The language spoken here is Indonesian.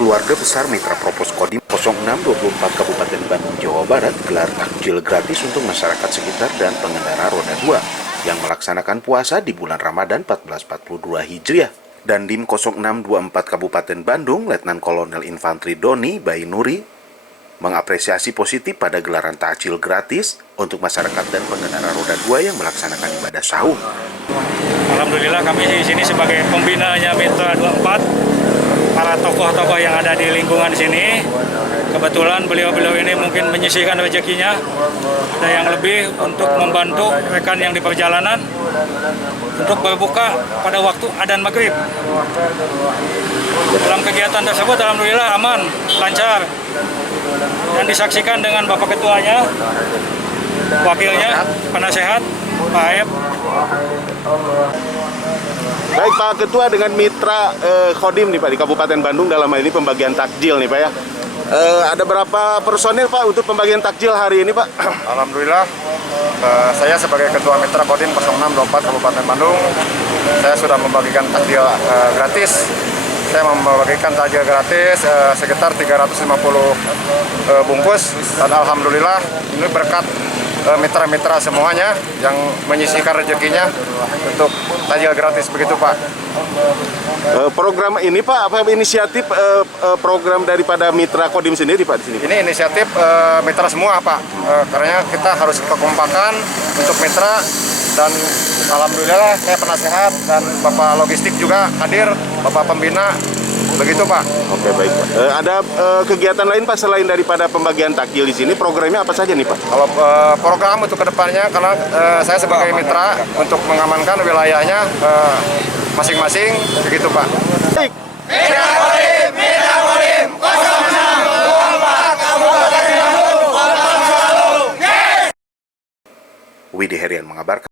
Keluarga besar Mitra Propos Kodim 0624 Kabupaten Bandung, Jawa Barat gelar takjil gratis untuk masyarakat sekitar dan pengendara roda 2 yang melaksanakan puasa di bulan Ramadan 1442 Hijriah. Dandim 0624 Kabupaten Bandung, Letnan Kolonel Infantri Doni Bainuri, mengapresiasi positif pada gelaran takjil gratis untuk masyarakat dan pengendara roda 2 yang melaksanakan ibadah sahur. Alhamdulillah kami di sini sebagai pembinanya Mitra 24, para tokoh-tokoh yang ada di lingkungan sini, kebetulan beliau-beliau ini mungkin menyisihkan rezekinya ada yang lebih untuk membantu rekan yang di perjalanan untuk berbuka pada waktu adzan maghrib. Dalam kegiatan tersebut alhamdulillah aman, lancar, dan disaksikan dengan Bapak Ketuanya, wakilnya, penasehat, Pak Aep. Baik Pak Ketua, dengan Mitra Kodim nih Pak di Kabupaten Bandung dalam hal ini pembagian takjil nih Pak ya. Ada berapa personil Pak untuk pembagian takjil hari ini Pak? Alhamdulillah, saya sebagai Ketua Mitra Kodim 0624 Kabupaten Bandung, saya sudah membagikan takjil gratis. Saya membagikan takjil gratis sekitar 350 bungkus, dan alhamdulillah ini berkat mitra-mitra semuanya yang menyisihkan rezekinya untuk takjil gratis, begitu Pak. Program ini Pak, apa inisiatif program daripada Mitra Kodim sendiri Pak di sini? Ini inisiatif mitra semua Pak, karena kita harus kekompakan untuk mitra, dan alhamdulillah saya penasehat dan Bapak Logistik juga hadir, Bapak Pembina, begitu Pak. Oke baik Pak. Ada kegiatan lain Pak selain daripada pembagian takjil di sini, programnya apa saja nih Pak? Kalau program untuk kedepannya, karena saya sebagai mitra untuk mengamankan wilayahnya masing-masing, begitu Pak. Baik. Mitra Kodim 0624 Kabupaten Bandung, Kota Solo. Widi Herian mengabarkan.